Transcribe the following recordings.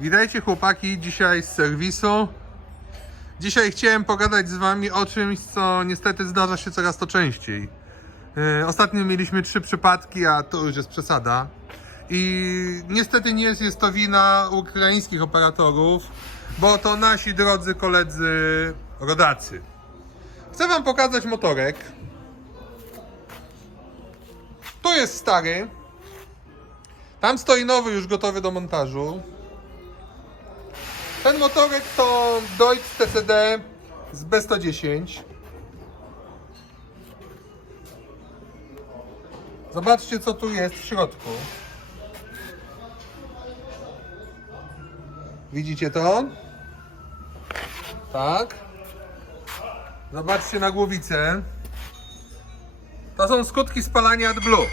Witajcie chłopaki dzisiaj z serwisu. Dzisiaj chciałem pogadać z wami o czymś, co niestety zdarza się coraz to częściej. Yy, Ostatnio mieliśmy trzy przypadki, a to już jest przesada. I niestety nie jest, jest to wina ukraińskich operatorów, bo to nasi drodzy koledzy rodacy. Chcę wam pokazać motorek. Tu jest stary. Tam stoi nowy, już gotowy do montażu. Ten motorek to Deutz TCD z B110. Zobaczcie co tu jest w środku. Widzicie to? Tak. Zobaczcie na głowicę. To są skutki spalania AdBlue.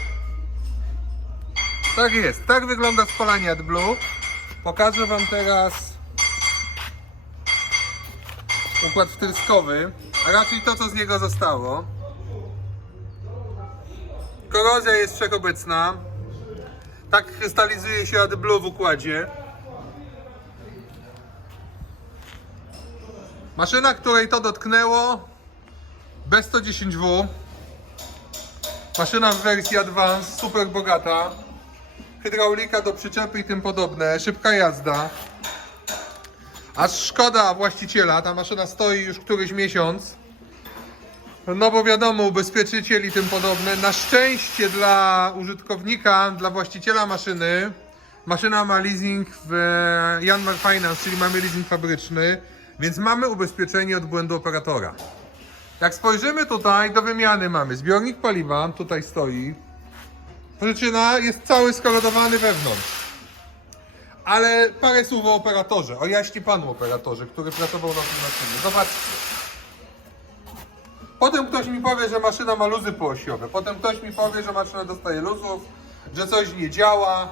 Tak jest, tak wygląda spalanie AdBlue. Pokażę Wam teraz układ wtryskowy, a raczej to, co z niego zostało. Korozja jest wszechobecna. Tak krystalizuje się AdBlue w układzie. Maszyna, której to dotknęło, B110W. Maszyna w wersji Advance, super bogata. Hydraulika do przyczepy i tym podobne, szybka jazda. Aż szkoda właściciela, ta maszyna stoi już któryś miesiąc. No bo wiadomo, ubezpieczyciel i tym podobne. Na szczęście dla użytkownika, dla właściciela maszyny, maszyna ma leasing w Janmar Finance, czyli mamy leasing fabryczny, więc mamy ubezpieczenie od błędu operatora. Jak spojrzymy tutaj, do wymiany mamy zbiornik paliwa, tutaj stoi. Przyczyna jest cały skolodowany wewnątrz. Ale parę słów o operatorze, o jaśnie panu operatorze, który pracował na tym maszynie. Zobaczcie. Potem ktoś mi powie, że maszyna ma luzy poosiowe. Potem ktoś mi powie, że maszyna dostaje luzów, że coś nie działa.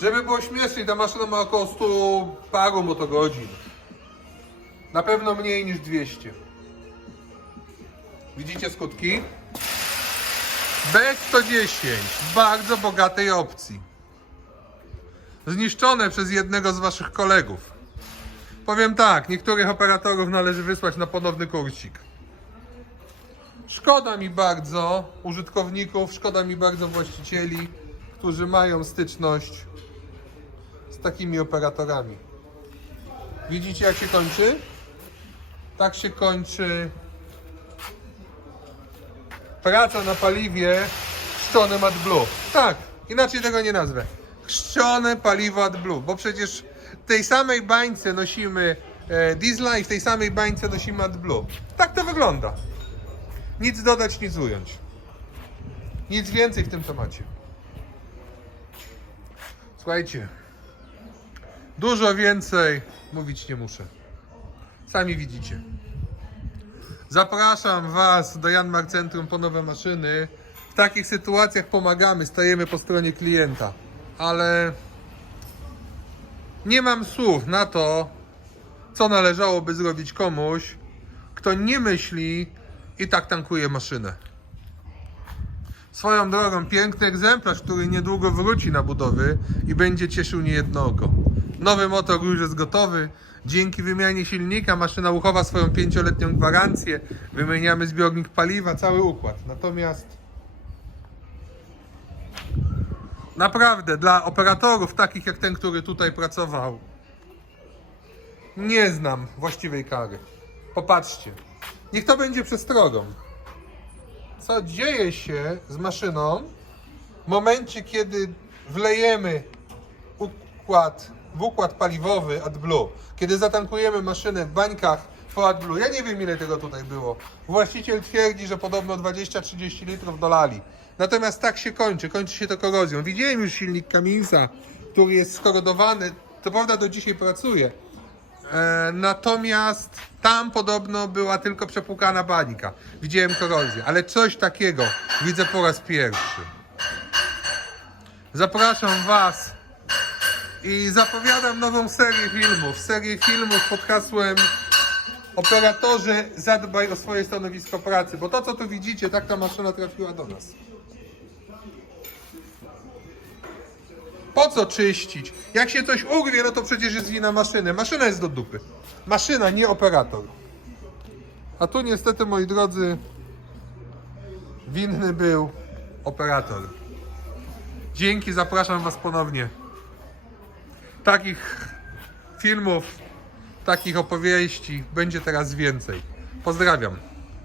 Żeby było śmieszniej, ta maszyna ma około 100 paru motogodzin. Na pewno mniej niż 200. Widzicie skutki? B110 w bardzo bogatej opcji. Zniszczone przez jednego z waszych kolegów. Powiem tak, niektórych operatorów należy wysłać na ponowny kursik. Szkoda mi bardzo użytkowników, szkoda mi bardzo właścicieli, którzy mają styczność z takimi operatorami. Widzicie jak się kończy? Tak się kończy praca na paliwie chrzczonym AdBlue. Tak, inaczej tego nie nazwę. Chrzczone paliwo AdBlue, bo przecież w tej samej bańce nosimy e, diesla i w tej samej bańce nosimy AdBlue. Tak to wygląda. Nic dodać, nic ująć. Nic więcej w tym temacie. Słuchajcie, dużo więcej mówić nie muszę. Sami widzicie. Zapraszam Was do Janmar Centrum po nowe maszyny. W takich sytuacjach pomagamy, stajemy po stronie klienta. Ale nie mam słów na to, co należałoby zrobić komuś, kto nie myśli i tak tankuje maszynę. Swoją drogą, piękny egzemplarz, który niedługo wróci na budowy i będzie cieszył niejedno oko. Nowy motor już jest gotowy. Dzięki wymianie silnika maszyna uchowa swoją pięcioletnią gwarancję. Wymieniamy zbiornik paliwa, cały układ. Natomiast naprawdę dla operatorów takich jak ten, który tutaj pracował, nie znam właściwej kary. Popatrzcie. Niech to będzie przestrogą co dzieje się z maszyną w momencie, kiedy wlejemy układ, w układ paliwowy AdBlue, kiedy zatankujemy maszynę w bańkach po AdBlue. Ja nie wiem ile tego tutaj było. Właściciel twierdzi, że podobno 20-30 litrów dolali. Natomiast tak się kończy, kończy się to korozją. Widziałem już silnik Kaminsa, który jest skorodowany, to prawda do dzisiaj pracuje, E, natomiast tam podobno była tylko przepłukana bańka. Widziałem korozję, ale coś takiego widzę po raz pierwszy. Zapraszam Was i zapowiadam nową serię filmów. Serię filmów pod hasłem Operatorze zadbaj o swoje stanowisko pracy, bo to co tu widzicie, tak ta maszyna trafiła do nas. Po co czyścić? Jak się coś urwie, no to przecież jest wina maszyny. Maszyna jest do dupy. Maszyna, nie operator. A tu niestety, moi drodzy, winny był operator. Dzięki, zapraszam Was ponownie. Takich filmów, takich opowieści będzie teraz więcej. Pozdrawiam.